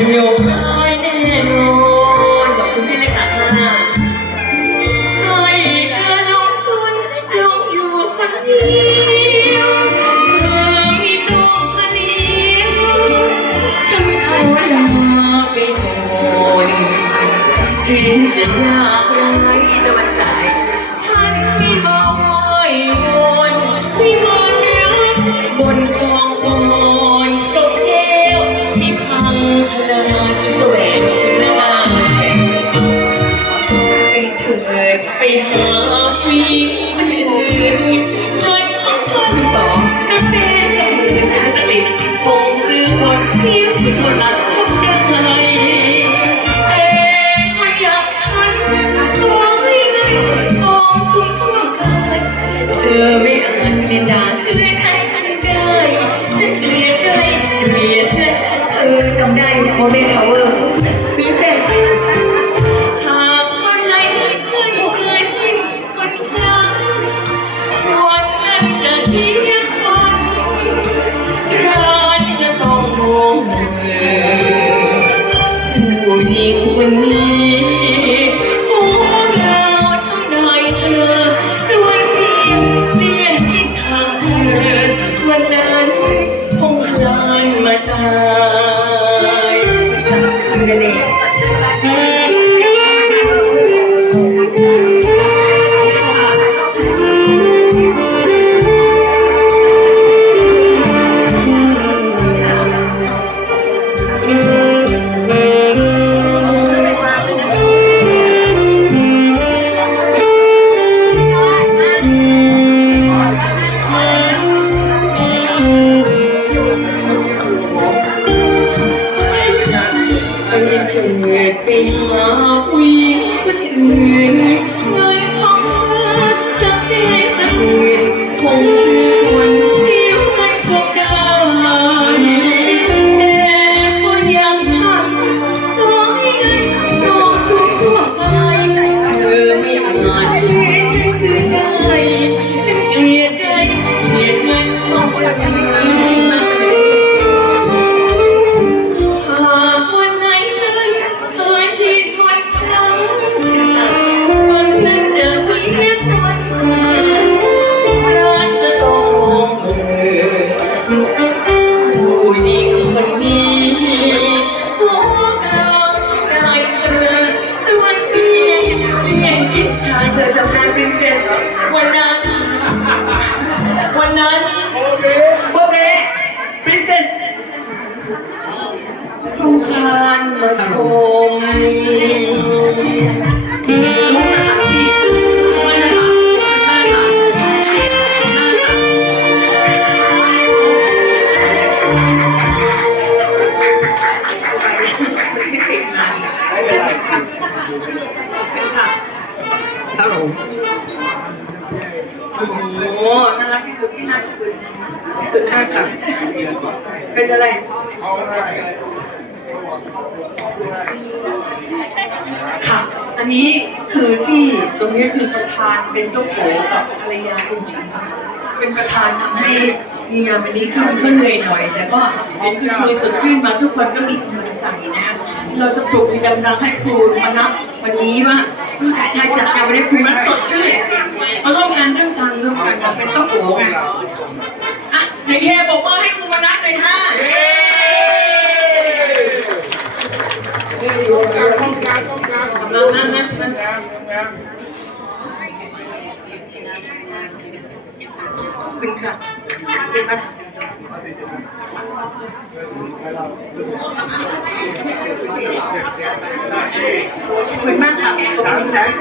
จะยนให้แน่นอนขอบคุณที่ในขาท่าให้เธอลงทุนลงอยู่คนเดียวเธอมีตัวมาเลี้ยวฉันขอลาไปก่อนถึงจะยา หาผู้หญิงคนอื่นเงินของพ่อบอจะเสียสองหมื่นแต่ติดคงซื้อคนเพียงที่คนละทุกอย่างเลยเอ๊ะคนอยางฉันตัวไม่เลยมองสุดทั่วกายเธอไม่อาจเปลี่ยนดาซื้อฉันทันได้ฉันเกลียดใจเกลียดเธอเธอจำได้โมเมนต์พา เถิดเปหาผู้หญิงางเธอจำได้ princess วันนั้น วันนั้นโอเคโอเค princess สงสารมาชมครับ ผมโอ้โหน่ารักที่สุดที่น่าคุณขอบคุณมากค่ะเป็นอะไรค่ะอันนี้คือที่ตรงนี้คือประธานเป็นเจ้าโผกับภรรยาคุณชิงเป็นประธานทำให้มีงานวันนี้ขึ้นก็เหนื่อยหน่อย แต่ก็เห็นคุณครูสดชื่นมาทุกคนก็มีกำลังใจนะ เราจะปลุกมีดังๆให้ครูมานับวันนี้ว่า ใช่จัดการวันนี้ครูมันสดชื่นเขาร่วมงานเรื่องการเรื่องการเป็นเจ้าโผไงอะเสียงเฮบอกว่าให้ครูมานับเลยค่ะเย้ต้องการต้องการต้องการมามามามาขอบคุณค่ะขอบคุณมาก ขอบคุณมากค่ะ